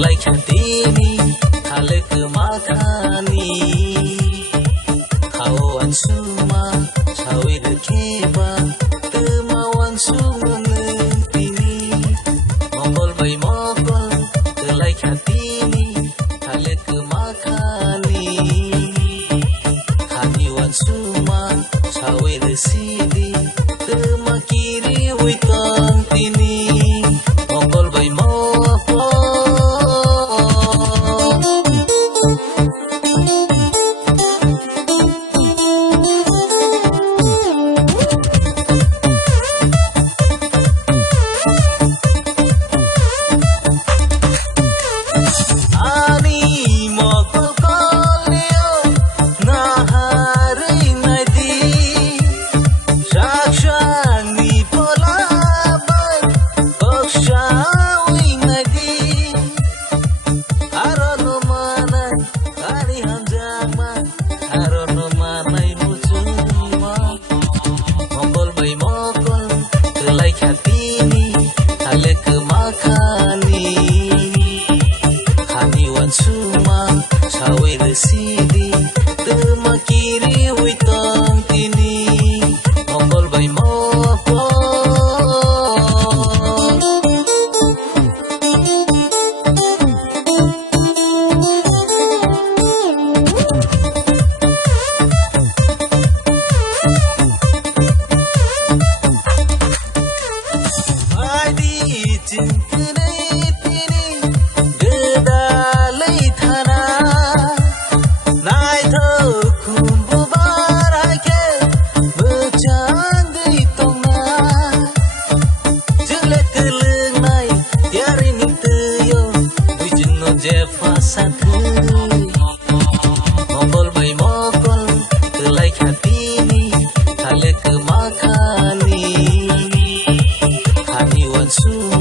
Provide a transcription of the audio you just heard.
Kelai Katini, Hale Kemakani, Hawan Suma, Sawir Keba, Kemawan Sumunentini, Mongol Bay Mongol, Kelai Katini, Hale Kemakani, Haniwan Suma, Sawir Sidi, Kemakiri Witan Tini, Mongol Bay Mongol. Kelai Katini, Hale Kemakani, Haniwan Suma, Sawir Sidi, Kemakiri Witan Tini, Mongol Bay Mongol. Mongol Bay Mongol, Kelai Katini, Hale Kemakani, Haniwan Suma.